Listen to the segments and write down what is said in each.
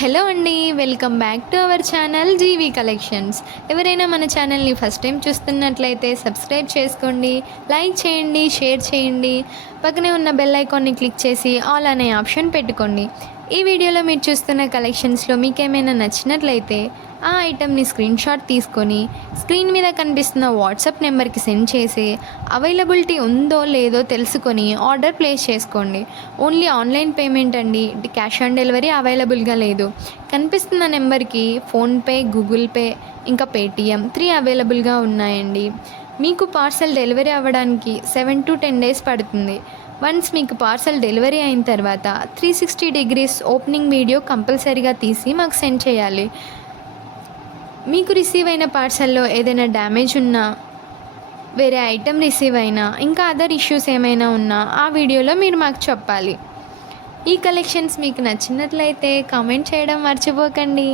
Hello అండి. Welcome back to our channel GV collections. ఎవరైనా మన ఛానల్ని ఫస్ట్ టైం చూస్తున్నట్లయితే సబ్స్క్రైబ్ చేసుకోండి, లైక్ చేయండి, షేర్ చేయండి. పక్కనే ఉన్న బెల్ ఐకాన్ని క్లిక్ చేసి ఆల్ అనే ఆప్షన్ పెట్టుకోండి. ఈ వీడియోలో మీరు చూస్తున్న కలెక్షన్స్లో మీకేమైనా నచ్చినట్లయితే ఆ ఐటెంని స్క్రీన్ షాట్ తీసుకొని స్క్రీన్ మీద కనిపిస్తున్న వాట్సాప్ నెంబర్కి సెండ్ చేసి అవైలబిలిటీ ఉందో లేదో తెలుసుకొని ఆర్డర్ ప్లేస్ చేసుకోండి. ఓన్లీ ఆన్లైన్ పేమెంట్ అండి, క్యాష్ ఆన్ డెలివరీ అవైలబుల్గా లేదు. కనిపిస్తున్న నెంబర్కి ఫోన్పే, గూగుల్ పే, ఇంకా పేటిఎం 3 అవైలబుల్గా ఉన్నాయండి. మీకు పార్సల్ డెలివరీ అవ్వడానికి 7 to 10 డేస్ పడుతుంది. వన్స్ మీకు పార్సల్ డెలివరీ అయిన తర్వాత 360 డిగ్రీస్ ఓపెనింగ్ వీడియో కంపల్సరీగా తీసి మాకు సెండ్ చేయాలి. మీకు రిసీవ్ అయిన పార్సల్లో ఏదైనా డ్యామేజ్ ఉన్నా, వేరే ఐటెం రిసీవ్ అయినా, ఇంకా అదర్ ఇష్యూస్ ఏమైనా ఉన్నా ఆ వీడియోలో మీరు మాకు చెప్పాలి. ఈ కలెక్షన్స్ మీకు నచ్చినట్లయితే కామెంట్ చేయడం మర్చిపోకండి.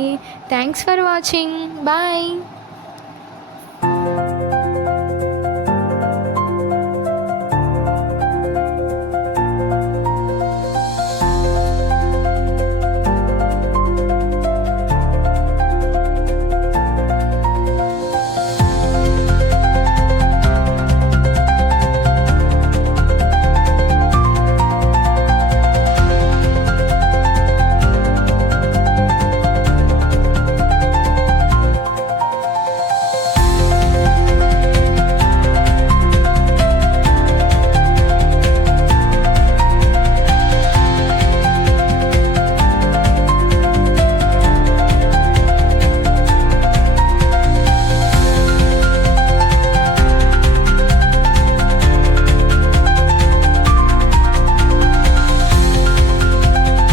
Thanks for watching. బాయ్.